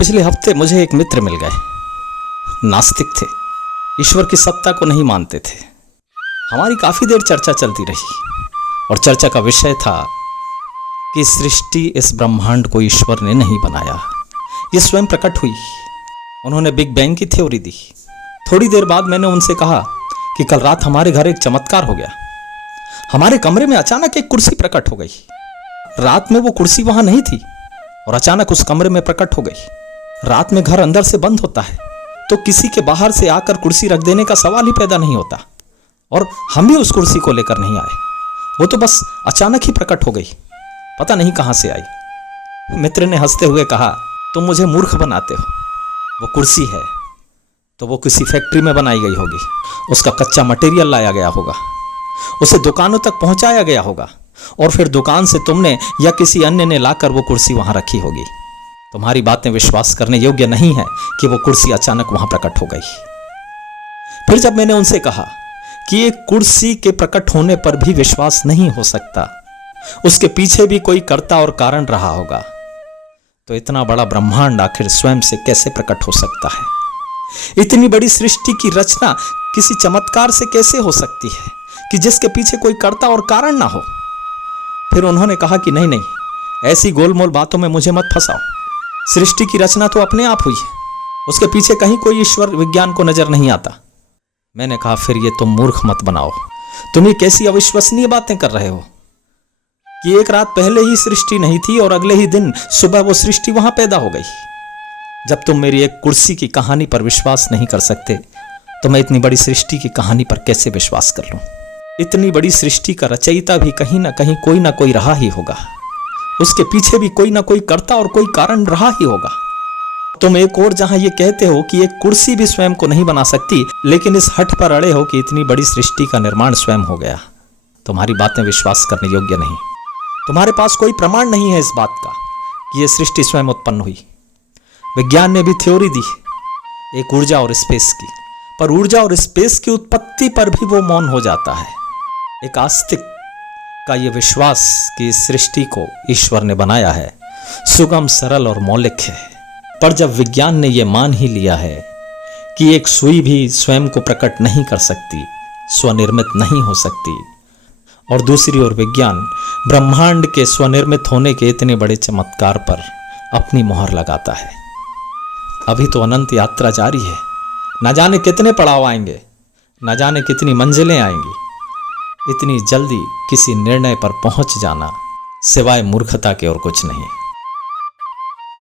पिछले हफ्ते मुझे एक मित्र मिल गए। नास्तिक थे, ईश्वर की सत्ता को नहीं मानते थे। हमारी काफ़ी देर चर्चा चलती रही और चर्चा का विषय था कि सृष्टि, इस ब्रह्मांड को ईश्वर ने नहीं बनाया, ये स्वयं प्रकट हुई। उन्होंने बिग बैंग की थ्योरी दी। थोड़ी देर बाद मैंने उनसे कहा कि कल रात हमारे घर एक चमत्कार हो गया। हमारे कमरे में अचानक एक कुर्सी प्रकट हो गई। रात में वो कुर्सी वहां नहीं थी और अचानक उस कमरे में प्रकट हो गई। रात में घर अंदर से बंद होता है तो किसी के बाहर से आकर कुर्सी रख देने का सवाल ही पैदा नहीं होता, और हम भी उस कुर्सी को लेकर नहीं आए। वो तो बस अचानक ही प्रकट हो गई, पता नहीं कहां से आई। मित्र ने हंसते हुए कहा, तुम मुझे मूर्ख बनाते हो। वो कुर्सी है तो वो किसी फैक्ट्री में बनाई गई होगी, उसका कच्चा मटेरियल लाया गया होगा, उसे दुकानों तक पहुंचाया गया होगा और फिर दुकान से तुमने या किसी अन्य ने लाकर वो कुर्सी वहां रखी होगी। तुम्हारी बातें विश्वास करने योग्य नहीं है कि वो कुर्सी अचानक वहां प्रकट हो गई। फिर जब मैंने उनसे कहा कि एक कुर्सी के प्रकट होने पर भी विश्वास नहीं हो सकता, उसके पीछे भी कोई कर्ता और कारण रहा होगा, तो इतना बड़ा ब्रह्मांड आखिर स्वयं से कैसे प्रकट हो सकता है? इतनी बड़ी सृष्टि की रचना किसी चमत्कार से कैसे हो सकती है कि जिसके पीछे कोई कर्ता और कारण ना हो? फिर उन्होंने कहा कि नहीं, ऐसी गोलमोल बातों में मुझे मत फंसाओ। सृष्टि की रचना तो अपने आप हुई है, उसके पीछे कहीं कोई ईश्वर विज्ञान को नजर नहीं आता। मैंने कहा, फिर ये तुम मूर्ख मत बनाओ। तुम ये कैसी अविश्वसनीय बातें कर रहे हो कि एक रात पहले ही सृष्टि नहीं थी और अगले ही दिन सुबह वो सृष्टि वहां पैदा हो गई। जब तुम मेरी एक कुर्सी की कहानी पर विश्वास नहीं कर सकते तो मैं इतनी बड़ी सृष्टि की कहानी पर कैसे विश्वास कर लूं? इतनी बड़ी सृष्टि का रचयिता भी कहीं ना कोई रहा ही होगा, उसके पीछे भी कोई ना कोई कर्ता और कोई कारण रहा ही होगा। तुम एक और जहां ये कहते हो कि एक कुर्सी भी स्वयं को नहीं बना सकती, लेकिन इस हठ पर अड़े हो कि इतनी बड़ी सृष्टि का निर्माण स्वयं हो गया। तुम्हारी बातें विश्वास करने योग्य नहीं। तुम्हारे पास कोई प्रमाण नहीं है इस बात का कि यह सृष्टि स्वयं उत्पन्न हुई। विज्ञान ने भी थ्योरी दी एक ऊर्जा और स्पेस की, पर ऊर्जा और स्पेस की उत्पत्ति पर भी वो मौन हो जाता है। एक आस्तिक का ये विश्वास कि इस सृष्टि को ईश्वर ने बनाया है सुगम, सरल और मौलिक है। पर जब विज्ञान ने यह मान ही लिया है कि एक सुई भी स्वयं को प्रकट नहीं कर सकती, स्वनिर्मित नहीं हो सकती, और दूसरी ओर विज्ञान ब्रह्मांड के स्वनिर्मित होने के इतने बड़े चमत्कार पर अपनी मोहर लगाता है, अभी तो अनंत यात्रा जारी है। न जाने कितने पड़ाव आएंगे, न जाने कितनी मंजिलें आएंगी। इतनी जल्दी किसी निर्णय पर पहुंच जाना सिवाय मूर्खता के और कुछ नहीं।